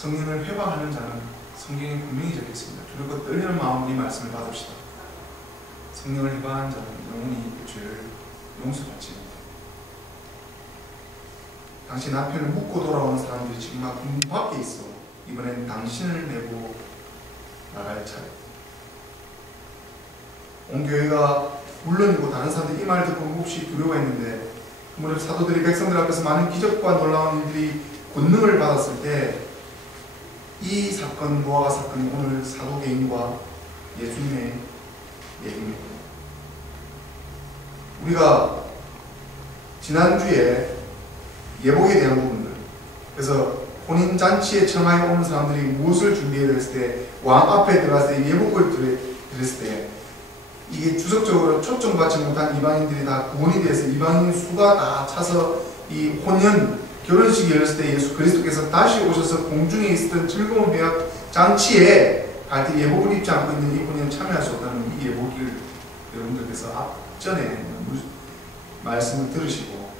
성령을 회방하는 자는 성경에 분명히 적혀 있습니다. 두렵고 떨리는 마음으로 이 말씀을 받읍시다. 성령을 회방하는 자는 영원히 죄를 용서받지 못합니다. 당신 남편을 묻고 돌아오는 사람들이 지금 막 문 밖에 있어. 이번엔 당신을 내고 나갈 차례. 온 교회가 물론이고 다른 사람들이 이 말을 듣고 몹시 두려워했는데, 무릇 사도들이 백성들 앞에서 많은 기적과 놀라운 일들이 권능을 받았을 때 이 사건, 노아가 사건이 오늘 사도계인과 예수님의 얘기입니다. 우리가 지난주에 예복에 대한 부분들, 그래서 혼인잔치에 청하에 오는 사람들이 무엇을 준비해야 했을 때, 왕 앞에 들어갔을 때 예복을 드렸을 때 이게 주석적으로 초청받지 못한 이방인들이 다 구원이 돼서 이방인 수가 다 차서 이 혼연 결혼식이 열렸을 때 예수 그리스도께서 다시 오셔서 공중에 있었던 즐거운 회합 잔치에 갈 때 예복을 입지 않고 있는 이 혼연 참여할 수 없다는 이 예복을 여러분들께서 앞전에 말씀을 들으시고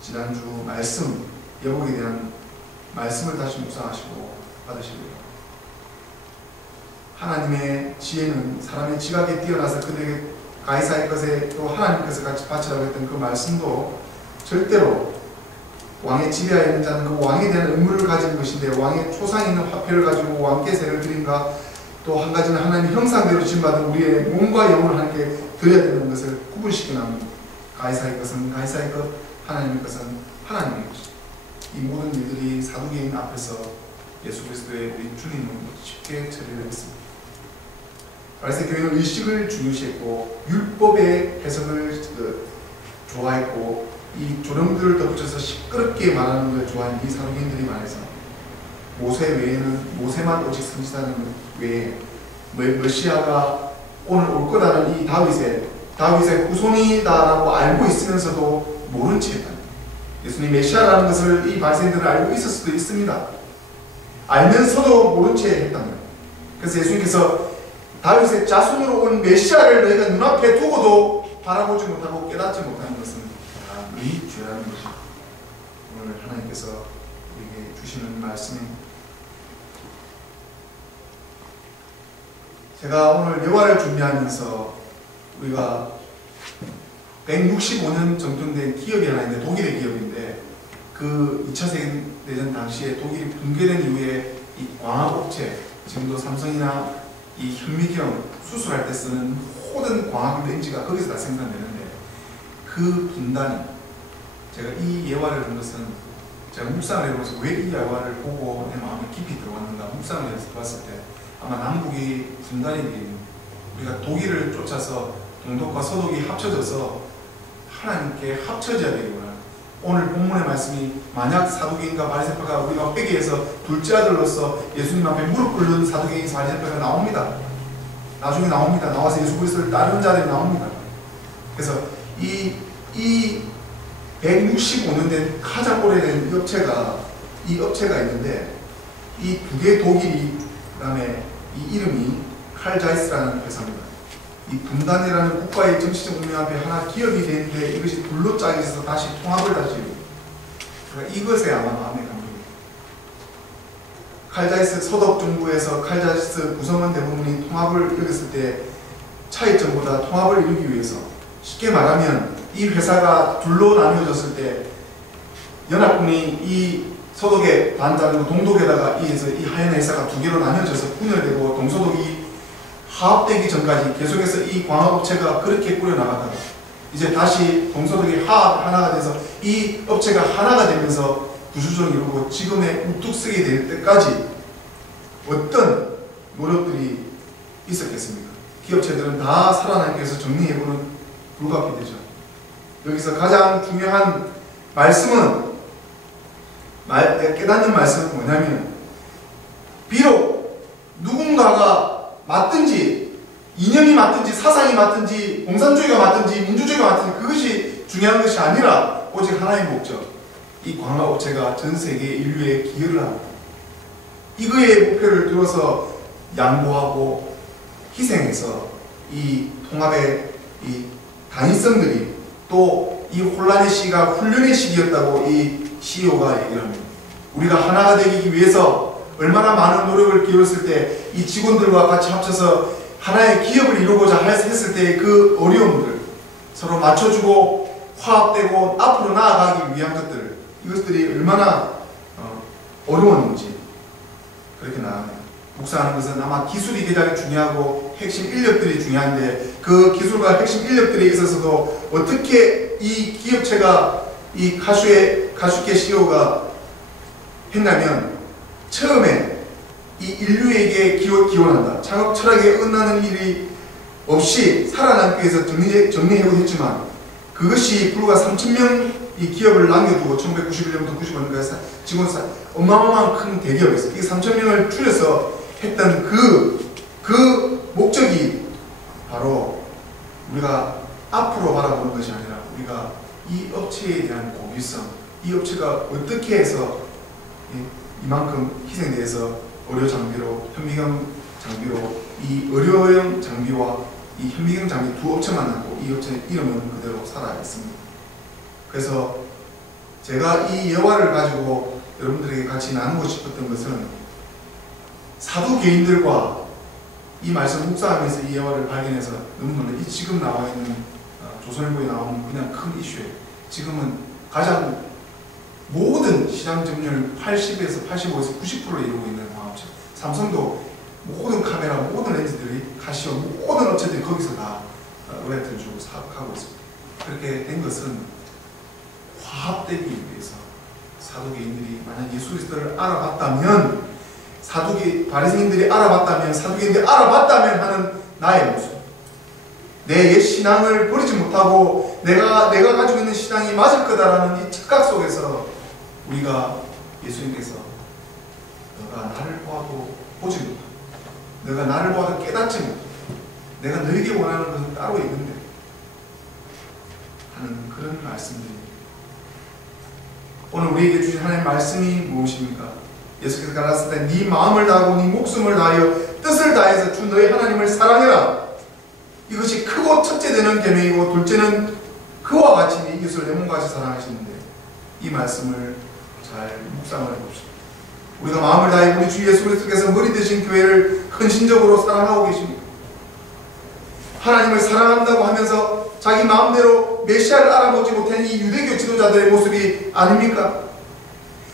지난주 말씀, 예복에 대한 말씀을 다시 묵상하시고 받으시고요. 하나님의 지혜는 사람의 지각에 뛰어나서 그들에게 가이사의 것에 또 하나님께서 같이 바치라고 했던 그 말씀도 절대로 왕의 지배하에 있는 자는 그 왕에 대한 의무를 가지는 것인데, 왕의 초상에 있는 화폐를 가지고 왕께 세를 드린가, 또 한 가지는 하나님의 형상대로 지음받은 우리의 몸과 영혼을 하나님께 드려야 되는 것을 구분시켜 납니다. 가이사의 것은 가이사의 것, 하나님의 것은 하나님의 것입니다. 이 모든 일들이 사도계인 앞에서 예수 그리스도의 우리 주님은 쉽게 처리를 했습니다. 바리새 교회는 의식을 중요시했고 율법의 해석을 좋아했고 이 조령들을 덧붙여서 시끄럽게 말하는 걸 좋아하는 이 사도계인들이 말해서 모세 외에는, 모세만 오직 선지자는 외에 메시아가 오늘 올 거다는 이 다윗의 후손이다라고 알고 있으면서도 모른 채 했다. 예수님 메시아라는 것을 이 바리새인들은 알고 있을 수도 있습니다. 알면서도 모른 채 했답니다. 그래서 예수님께서 다윗의 자손으로 온 메시아를 너희가 눈앞에 두고도 바라보지 못하고 깨닫지 못하는 것은 다 너희 죄라는 것이 오늘 하나님께서 우리에게 주시는 말씀입니다. 제가 오늘 예화를 준비하면서 우리가 165년 정통된 기업이 하나 있는데, 독일의 기업인데, 그 2차 세계대전 당시에 독일이 붕괴된 이후에 이 광학업체, 지금도 삼성이나 이 현미경 수술할 때 쓰는 모든 광학 렌즈가 거기서 다 생산되는데, 그 분단이, 제가 이 예화를 한 것은 제가 묵상을 해보면서 왜 이 예화를 보고 내 마음에 깊이 들어왔는가 묵상을 해서 봤을 때, 아마 남북이 분단이 되는, 우리가 독일을 쫓아서 동독과 서독이 합쳐져서 하나님께 합쳐져야 되겠구나. 오늘 본문의 말씀이 만약 사두개인과 바리새파가 우리가 회개해서 둘째 아들로서 예수님 앞에 무릎 꿇는 사두개인 바리새파가 나옵니다. 나중에 나옵니다. 나와서 예수 그리스도를 따르는 자들이 나옵니다. 그래서 이 165년 된 가장 오래된 이 업체가 있는데, 이 두 개의 독일이, 그 다음에 이 이름이 칼자이스라는 회사입니다. 이 분단이라는 국가의 정치적 운명 앞에 하나 기업이 되는데 이것이 둘로 짜여서 다시 통합을 다시, 그러니까 이것에 아마 마음에 감동입니다. 칼자이스 서독 정부에서 칼자이스 구성원 대부분이 통합을 이뤘을 때 차이점보다 통합을 이루기 위해서, 쉽게 말하면 이 회사가 둘로 나뉘어졌을 때 연합군이 이 서독의 반장으로 동독에다가 이 하얀 회사가 두 개로 나뉘어져서 분열되고 동서독이 화합되기 전까지 계속해서 이 광학업체가 그렇게 꾸려나가다가 이제 다시 동서독이 하나가 돼서 이 업체가 하나가 되면서 구조조정을 이루고 지금의 우뚝 서게 될 때까지 어떤 노력들이 있었겠습니까? 기업체들은 다 살아나기 위해서 정리해보는 불가피되죠. 여기서 가장 중요한 말씀은, 깨닫는 말씀은 뭐냐면, 비록 누군가가 맞든지 이념이 맞든지 사상이 맞든지 공산주의가 맞든지 민주주의가 맞든지 그것이 중요한 것이 아니라 오직 하나의 목적, 이 광학업체가 전 세계 인류에 기여를 합니다. 이거의 목표를 들어서 양보하고 희생해서 이 통합의 이 단위성들이, 또 이 혼란의 시기가 훈련의 시기였다고 이 CEO가 얘기를 합니다. 우리가 하나가 되기 위해서 얼마나 많은 노력을 기울였을 때 이 직원들과 같이 합쳐서 하나의 기업을 이루고자 했을 때의 그 어려움들, 서로 맞춰주고 화합되고 앞으로 나아가기 위한 것들, 이것들이 얼마나 어려웠는지 그렇게 나갑니다. 목사하는 것은 아마 기술이 굉장히 중요하고 핵심 인력들이 중요한데, 그 기술과 핵심 인력들에 있어서도 어떻게 이 기업체가 이 가슈케 CEO가 했냐면, 처음에 이 인류에게 기원한다, 창업 철학에 끝나는 일이 없이 살아남기 위해서 정리해보고 했지만, 그것이 불과 3,000명 이 기업을 남겨두고 1991년부터 95년까지 직원 어마어마한 큰 대기업에서 이 3,000명을 줄여서 했던 그 목적이 바로 우리가 앞으로 바라보는 것이 아니라, 우리가 이 업체에 대한 고유성, 이 업체가 어떻게 해서 이만큼 희생돼서 의료 장비로, 현미경 장비로, 이 의료용 장비와 이 현미경 장비 두 업체만 남고 이 업체 이름은 그대로 살아있습니다. 그래서 제가 이 예화를 가지고 여러분들에게 같이 나누고 싶었던 것은, 사두 개인들과 이 말씀 묵상하면서 이 예화를 발견해서 너무 놀라요. 이 지금 나와 있는 조선일보에 나오는 그냥 큰 이슈예요. 지금은 가장 모든 시장 점유율 80에서 85에서 90%를 이루고 있는 화학업체. 삼성도 모든 카메라, 모든 렌즈들이, 카시오, 모든 업체들이 거기서 다 로열티를 주고 사업하고 있습니다. 그렇게 된 것은 화합되기 위해서 사두개인들이 만약 예수 그리스도를 알아봤다면, 바리새인들이 알아봤다면, 사두개인들이 알아봤다면 하는 나의 모습, 내 옛 신앙을 버리지 못하고 내가 가지고 있는 신앙이 맞을 거다라는 이 착각 속에서 우리가 예수님께서 너가 나를 보아도 보지 못하고, 너가 나를 보아도 깨닫지 못하고, 내가 너에게 원하는 것은 따로 있는데 하는 그런 말씀들입니다. 오늘 우리에게 주신 하나님의 말씀이 무엇입니까? 예수께서 가르쳤을 때 네 마음을 다하고 네 목숨을 다하여 뜻을 다해서 주 너의 하나님을 사랑해라. 이것이 크고 첫째 되는 계명이고, 둘째는 그와 같이 네 이웃을 내 몸같이 사랑하시는데, 이 말씀을 잘 묵상을 해봅시다. 우리가 마음을 다해 우리 주 예수 그리스도께서 머리 되신 교회를 헌신적으로 사랑하고 계십니까? 하나님을 사랑한다고 하면서 자기 마음대로 메시아를 알아보지 못한 이 유대교 지도자들의 모습이 아닙니까?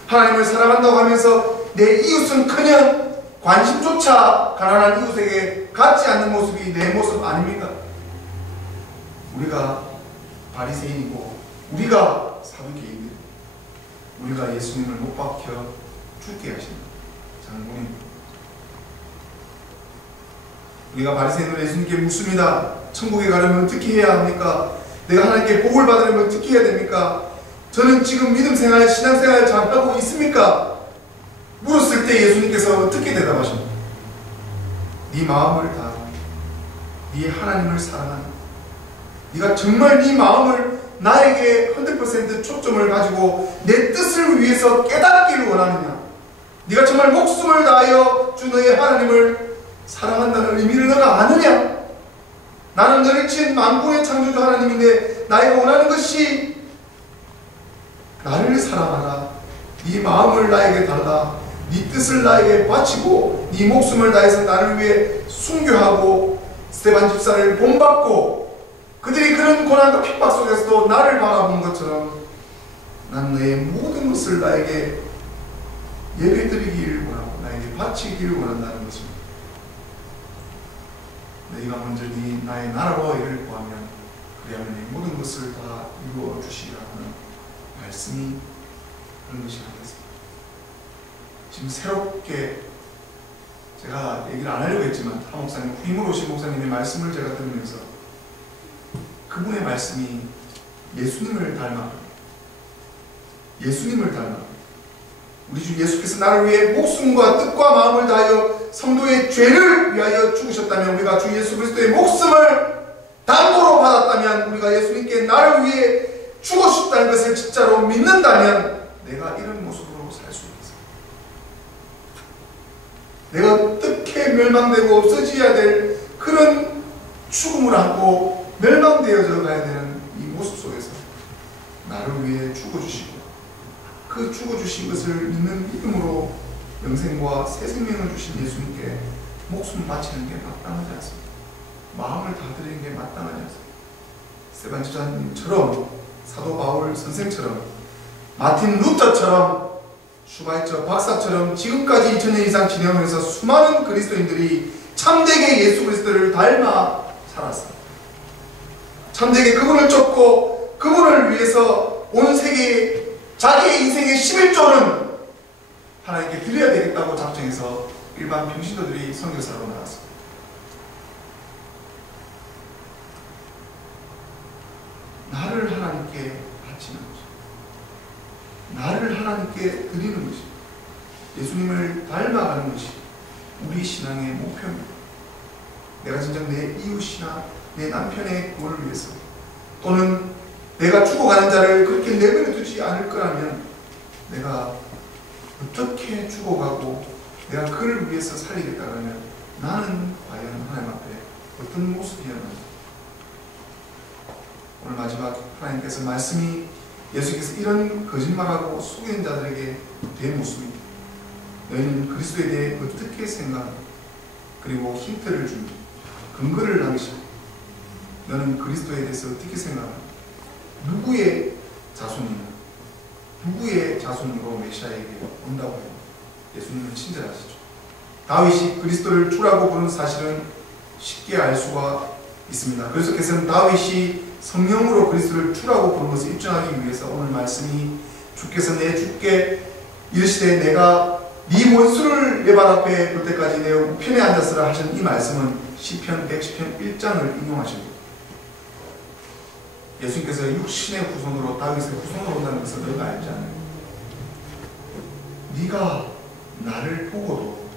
하나님을 사랑한다고 하면서 내 이웃은커녕 관심조차 가난한 이웃에게 갖지 않는 모습이 내 모습 아닙니까? 우리가 바리새인이고, 우리가 사두개인들, 우리가 예수님을 못 박혀 죽게 하신 장본입니다. 우리가 바리새인으로 예수님께 묻습니다. 천국에 가려면 어떻게 해야 합니까? 내가 하나님께 복을 받으려면 어떻게 해야 됩니까? 저는 지금 믿음 생활, 신앙 생활 잘하고 있습니까? 물었을 때 예수님께서 어떻게 대답하십니까? 네 마음을 다하고 네 하나님을 사랑하는, 네가 정말 네 마음을 나에게 100% 초점을 가지고 내 뜻을 위해서 깨닫기를 원하느냐? 네가 정말 목숨을 다하여 주 너의 하나님을 사랑한다는 의미를 너가 아느냐? 나는 너를 지은 만군의 창조주 하나님인데, 나에게 원하는 것이 나를 사랑하라, 네 마음을 나에게 달라, 네 뜻을 나에게 바치고 네 목숨을 다해서 나를 위해 순교하고 스데반 집사를 본받고 그들이 그런 고난과 핍박 속에서도 나를 바라본 것처럼 난 너의 모든 것을 나에게 예배드리기를 원하고 나에게 바치기를 원한다는 것입니다. 너희가 먼저 나의 나라와 의를 구하면 그리하면 내 모든 것을 다 이루어 주시라는 말씀이 그런 것이 아니겠습니까? 지금 새롭게 제가 얘기를 안 하려고 했지만 하 목사님, 후임으로 오신 목사님의 말씀을 제가 들으면서 그분의 말씀이 예수님을 닮아, 예수님을 닮아, 우리 주 예수께서 나를 위해 목숨과 뜻과 마음을 다하여 성도의 죄를 위하여 죽으셨다면, 우리가 주 예수 그리스도의 목숨을 담보로 받았다면, 우리가 예수님께 나를 위해 죽으셨다는 것을 진짜로 믿는다면 내가 이런 모습으로 살 수 있겠습니다. 내가 어떻게 멸망되고 없어져야 될 그런 죽음을 안고 멸망되어져 가야 되는 이 모습 속에서 나를 위해 죽어주시고 그 죽어주신 것을 믿는 믿음으로 영생과 새 생명을 주신 예수님께 목숨 바치는 게 마땅하지 않습니다. 마음을 다 드리는 게 마땅하지 않습니다. 스테반 지자님처럼, 사도 바울 선생처럼, 마틴 루터처럼, 슈바이처 박사처럼 지금까지 2000년 이상 진행하면서 수많은 그리스도인들이 참되게 예수 그리스도를 닮아 살았습니다. 참되게 그분을 쫓고 그분을 위해서 온 세계에 자기의 인생의 11조는 하나님께 드려야 되겠다고 작정해서 일반 평신도들이 선교사로 나왔습니다. 나를 하나님께 바치는 것입니다. 나를 하나님께 드리는 것입니다. 예수님을 닮아가는 것이 우리 신앙의 목표입니다. 내가 진정 내 이웃이나 내 남편의 구원을 위해서, 또는 내가 죽어가는 자를 그렇게 내버려 두지 않을 거라면 내가 어떻게 죽어가고 내가 그를 위해서 살리겠다 그러면 나는 과연 하나님 앞에 어떤 모습이었는지. 오늘 마지막 하나님께서 말씀이 예수께서 이런 거짓말하고 속이는 자들에게 대모습입니다. 너희는 그리스도에 대해 어떻게 생각하는가? 그리고 힌트를 줍니다. 근거를 남기십니다. 너는 그리스도에 대해서 어떻게 생각하는가? 누구의 자손이냐? 누구의 자손으로 메시아에게 온다고 해요? 예수님은 친절하시죠. 다윗이 그리스도를 주라고 부르는 사실은 쉽게 알 수가 있습니다. 그리스도께서는 다윗이 성령으로 그리스도를 주라고 부른 것을 입증하기 위해서 오늘 말씀이 주께서 내 주께 이르시되 내가 네 원수를 내 발 앞에 볼 때까지 내 우편에 앉았으라 하신 이 말씀은 시편 110편 1장을 인용하십니다. 예수님께서 육신의 후손으로 다윗의 후손으로 온다는 것을 너희가 알지 않느냐? 네가 나를 보고도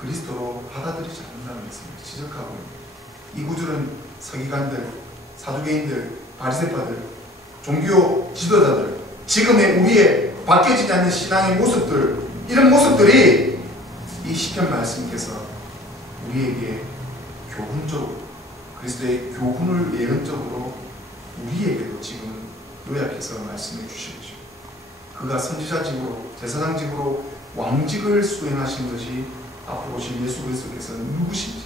그리스도로 받아들이지 않는다는 것을 지적하고 있습니다. 이 구절은 서기관들, 사두개인들, 바리새파들, 종교 지도자들, 지금의 우리의 바뀌어지지 않는 신앙의 모습들, 이런 모습들이 이 시편 말씀께서 우리에게 교훈적으로, 그리스도의 교훈을 예언적으로 우리에게도 지금 요약해서 말씀해 주시고, 그가 선지자직으로, 제사장직으로 왕직을 수행하신 것이 앞으로 오신 예수 그리스도께서 누구신지,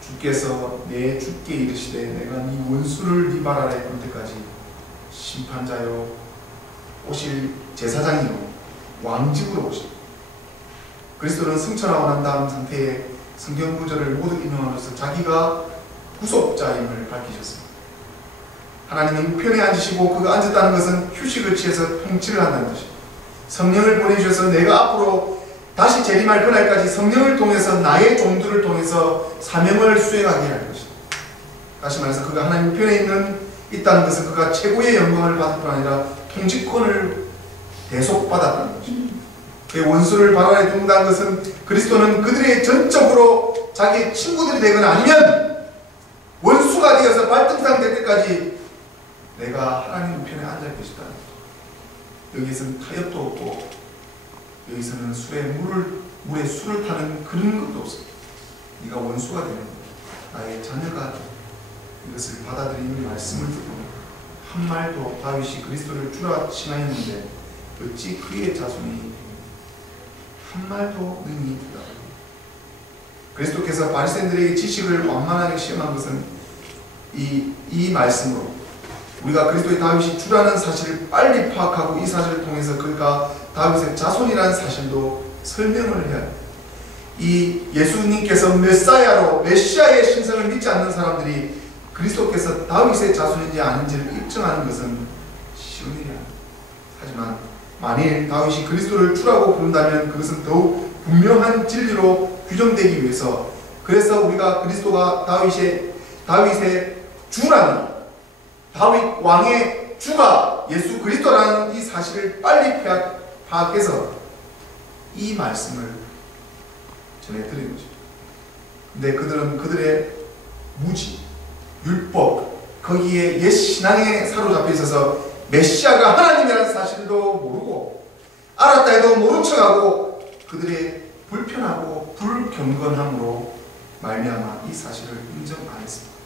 주께서 내 주께 이르시되 내가 네 원수를 네 발 아래 볼 때까지 심판자요 오실 제사장이요 왕직으로 오십니다. 그리스도는 승천하고 난 다음 상태에 성경 구절을 모두 인용하면서 자기가 구속자임을 밝히셨습니다. 하나님은 우편에 앉으시고 그가 앉았다는 것은 휴식을 취해서 통치를 한다는 것입니다. 성령을 보내주셔서 내가 앞으로 다시 재림할 그날까지 성령을 통해서 나의 종들을 통해서 사명을 수행하게 할 것입니다. 다시 말해서 그가 하나님 우편에 있다는 것은 그가 최고의 영광을 받을 뿐 아니라 통치권을 대속받았다는 것입니다. 그의 원수를 발 아래 둔다는 것은 그리스도는 그들의 전적으로 자기의 친구들이 되거나 아니면 원수가 되어서 발등상 될 때까지 내가 하나님 우편에 앉아 계시다는 거죠. 여기에서는 타협도 없고 여기서는 물에 술을 타는 그런 것도 없습니다. 네가 원수가 되는 거야. 나의 자녀가 이것을 받아들이는 말씀을 듣고 한 말도 다윗이 그리스도를 주라 칭하였는데 어찌 그의 자손이 한 말도 능히 있다. 그리스도께서 바리새인들에게 지식을 완만하게 시험한 것은 이 말씀으로 우리가 그리스도의 다윗이 주라는 사실을 빨리 파악하고 이 사실을 통해서 그가 다윗의 자손이라는 사실도 설명을 해야 합니다. 이 예수님께서 메시아의 신성을 믿지 않는 사람들이 그리스도께서 다윗의 자손인지 아닌지를 입증하는 것은 쉬운 일이 아닙니다. 하지만 만일 다윗이 그리스도를 주라고 부른다면 그것은 더욱 분명한 진리로 규정되기 위해서, 그래서 우리가 그리스도가 다윗의 주라는, 다윗 왕의 주가 예수 그리스도라는 이 사실을 빨리 파악해서 이 말씀을 전해드리는 것입니다. 근데 그들은 그들의 무지, 율법, 거기에 옛 신앙에 사로잡혀 있어서 메시아가 하나님이라는 사실도 모르고 알았다 해도 모른 척하고 그들의 불편하고 불경건함으로 말미암아 이 사실을 인정 안 했습니다.